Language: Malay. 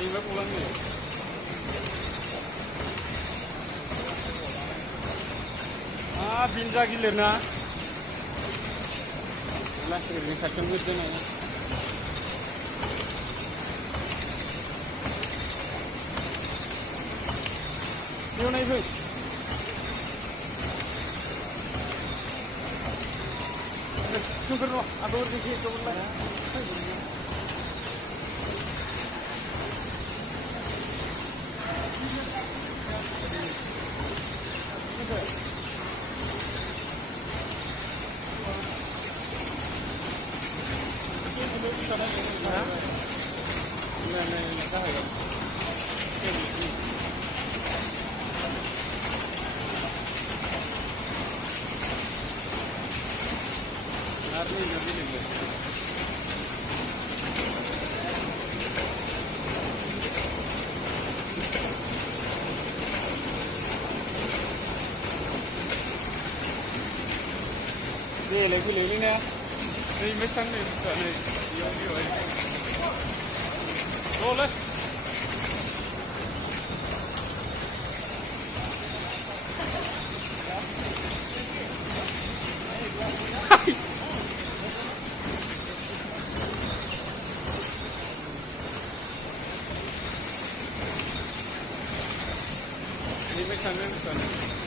Minggu pulang nih. Binja gilir na. Lah ini kacang gitu nih. Yun na yun. Sugar mo, ador dikit to bola. Đây lấy cái lưới nè, đây mới săn này, sợ này, nhiều ấy, đô lên. Ini mới săn.